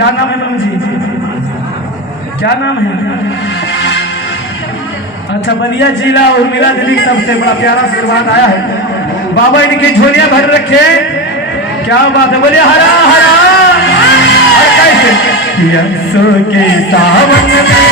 क्या नाम है मैम जी? क्या नाम है? अच्छा, बलिया जिला उर्मिला दीदी की तरफ से बड़ा प्यारा आशीर्वाद आया है। बाबा इनकी झोलियां भर रखे। क्या बात है, बोलिए हरा हरा। कैसे? यस्सो के सावन में